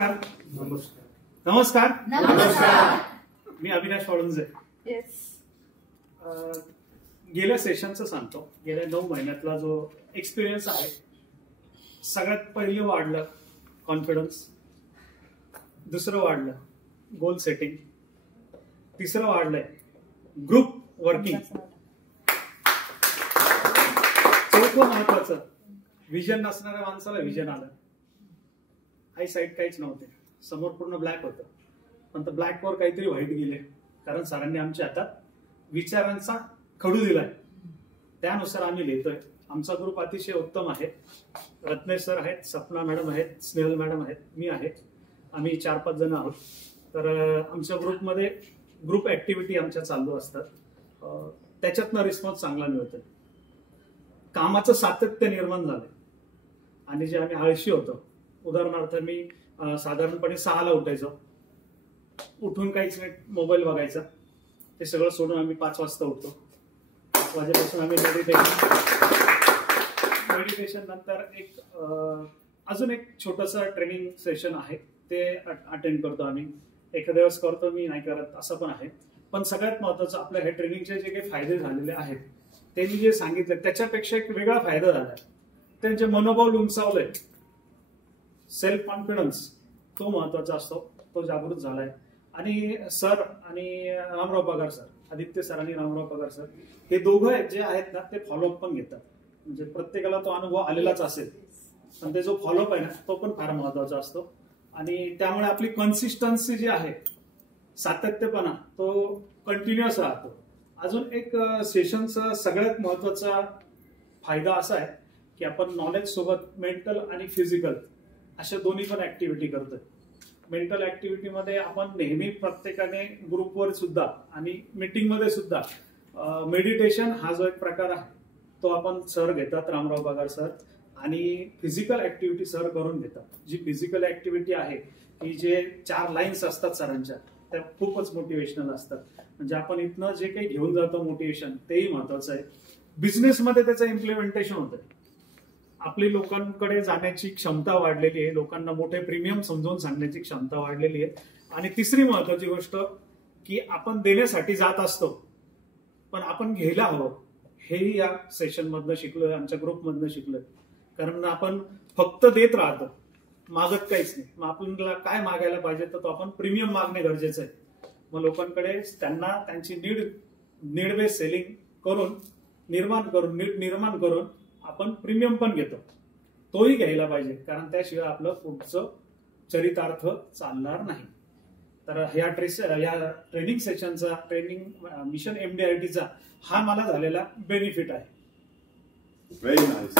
नमस्कार. नमस्कार. नमस्कार. मी अविनाश वाळुंजे. गेल्या सेशनचं सांगतो. गेल्या 9 महिन्यातला जो एक्सपिरियन्स आहे, सगळ्यात पहिलं वाढलं कॉन्फिडन्स, दुसरं वाढलं गोल सेटिंग, तिसरं वाढलंय ग्रुप वर्किंग, चौथं महत्वाचं विजन नसणाऱ्या माणसाला विजन आलं. आई साईड काहीच नव्हते, समोर पूर्ण ब्लॅक होतं, पण त्या ब्लॅकवर काहीतरी व्हाईट गेले, कारण सरांनी आमच्या हातात विचारांचा खडू दिलाय. त्यानुसार आम्ही लिहितोय. आमचा ग्रुप अतिशय उत्तम आहे. रत्नेश सर आहेत, सपना मॅडम आहेत, स्नेहल मॅडम आहेत, मी आहे. आम्ही 4-5 जण आहोत. तर आमच्या ग्रुपमध्ये ग्रुप ऍक्टिव्हिटी आमच्या चालू असतात. त्याच्यातनं रिस्पॉन्स चांगला मिळतोय. कामाचं सातत्य निर्माण झालंय. आणि जे आम्ही आळशी होतो, उदाहरणार्थ मी साधारणपणे 6ला उठायचो, उठून काहीच नाही मोबाईल बघायचा, ते सगळं सोडून आम्ही 5 वाजता उठतो. 5 वाजेपासून आम्ही मेडिटेशन नंतर अजून एक छोटस ट्रेनिंग सेशन आहे, ते अटेंड करतो आम्ही. एखाद्या वेळेस करतो, मी नाही करत, असं पण आहे. पण सगळ्यात महत्वाचं आपल्या हे ट्रेनिंगचे जे काही फायदे झालेले आहेत, त्यांनी जे सांगितलं त्याच्यापेक्षा एक वेगळा फायदा झाला. त्यांचे मनोबल उंचावलंय. सेल्फ कॉन्फिडन्स तो महत्वाचा असतो, तो जागृत झालाय. आणि सर आणि रामराव पगार सर, आदित्य सर आणि रामराव पगार सर, हे दोघं जे आहेत ना, ते फॉलोअप पण घेतात. म्हणजे प्रत्येकाला तो अनुभव आलेलाच असेल, पण ते जो फॉलोअप आहे ना, तो पण फार महत्वाचा असतो. आणि त्यामुळे आपली कन्सिस्टन्सी जी आहे, सातत्यपणा, तो कंटिन्युअस राहतो. अजून एक सेशनचा सगळ्यात महत्वाचा फायदा असा आहे की आपण नॉलेज सोबत मेंटल आणि फिजिकल अशा दोन्ही पण ऍक्टिव्हिटी करतोय. मेंटल ऍक्टिव्हिटीमध्ये आपण नेहमी प्रत्येकाने ग्रुपवर सुद्धा आणि मीटिंग मध्ये सुद्धा मेडिटेशन हा जो एक प्रकार आहे, तो आपण सर घेतात, रामराव पगार सर. आणि फिजिकल ऍक्टिव्हिटी सर करून घेतात. जी फिजिकल ऍक्टिव्हिटी आहे की जे 4 लाईन्स असतात सरांच्या, त्या खूपच मोटिवेशनल असतात. म्हणजे आपण इथनं जे काही घेऊन जातो मोटिवेशन, तेही महत्वाचं आहे. बिझनेसमध्ये त्याचं इम्प्लिमेंटेशन होतं. आपली लोकांकडे जाण्याची क्षमता वाढलेली आहे, लोकांना मोठे प्रीमियम समजावून सांगण्याची क्षमता वाढलेली आहे. आणि तिसरी महत्वाची गोष्ट की आपण देण्यासाठी जात असतो, पण आपण घ्यायला हवं, हेही या सेशन मधनं शिकलोय, आमच्या ग्रुपमधनं शिकलोय. कारण आपण फक्त देत राहतो, मागत काहीच नाही. मग आपल्याला काय मागायला पाहिजे, तर तो आपण प्रीमियम मागणे गरजेचं आहे. मग लोकांकडे त्यांना त्यांची नीड बेस सेलिंग करून निर्माण करून आपण प्रीमियम पण घेतो, तोही घ्यायला पाहिजे, कारण त्याशिवाय आपलं पुढचं चरितार्थ चालणार नाही. तर या ट्रेनिंग सेशनचा, ट्रेनिंग मिशन MDRTचा हा मला झालेला बेनिफिट आहे. Very nice.